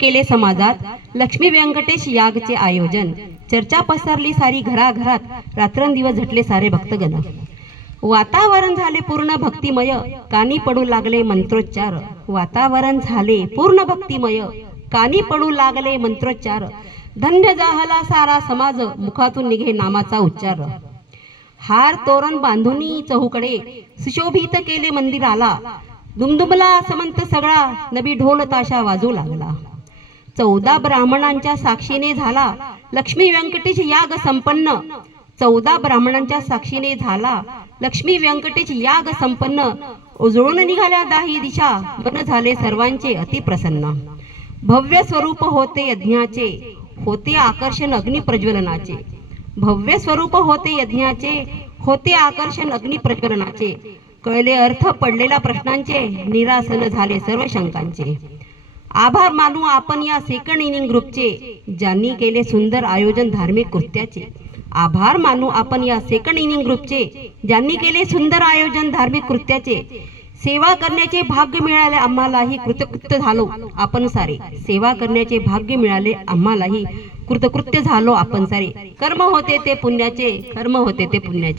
केले समाजात लक्ष्मी व्यंकटेश यागचे आयोजन। चर्चा पसरली सारी घराघरात, रात्रंदिवस झटले सारे भक्तगण। वातावरण झाले पूर्ण भक्तिमय, कानी पडू लागले मंत्रोच्चार। वातावरण झाले पूर्ण भक्तिमय, कानी पडू लागले मंत्रोच्चार। धन्य झाला सारा समाज, मुखातून निघे नामाचा उच्चार। हार तोरण बांधुनी चहूकडे, सुशोभित केले मंदिराला। दुमदुमला समंत सगळा, नबी ढोल ताशा वाजू लागला। 14 ब्राह्मणांच्या साक्षीने झाला लक्ष्मी व्यंकटेश याग संपन्न। 14 ब्राह्मणांच्या साक्षीने झाला लक्ष्मी व्यंकटेश याग संपन्न। उजळून निघाल्या दाही दिशा, मन झाले सर्वांचे अति प्रसन्न। भव्य स्वरूप होते यज्ञाचे, होते आकर्षण अग्नि प्रज्वलनाचे। भव्य स्वरूप होते यज्ञाचे, होते आकर्षण अग्नि प्रज्वलनाचे। कळले अर्थ पडलेल्या प्रश्नांचे, निरासन झाले सर्व शंकांचे। आभार मानू आपण या सेकंड इनिंग ग्रुपचे, ज्यांनी केले सुंदर आयोजन धार्मिक कृत्याचे। आभार मानू आपण या सेकंड इनिंग ग्रुपचे, ज्यांनी केले सुंदर आयोजन धार्मिक कृत्याचे। सेवा करण्याचे भाग्य मिळाले आम्हालाही, कृतकृत्य झालो आपण सारे। सेवा करण्याचे भाग्य मिळाले आम्हालाही, कृतकृत्य झालो आपण सारे। कर्म होते ते पुण्याचे, कर्म होते ते पुण्याचे।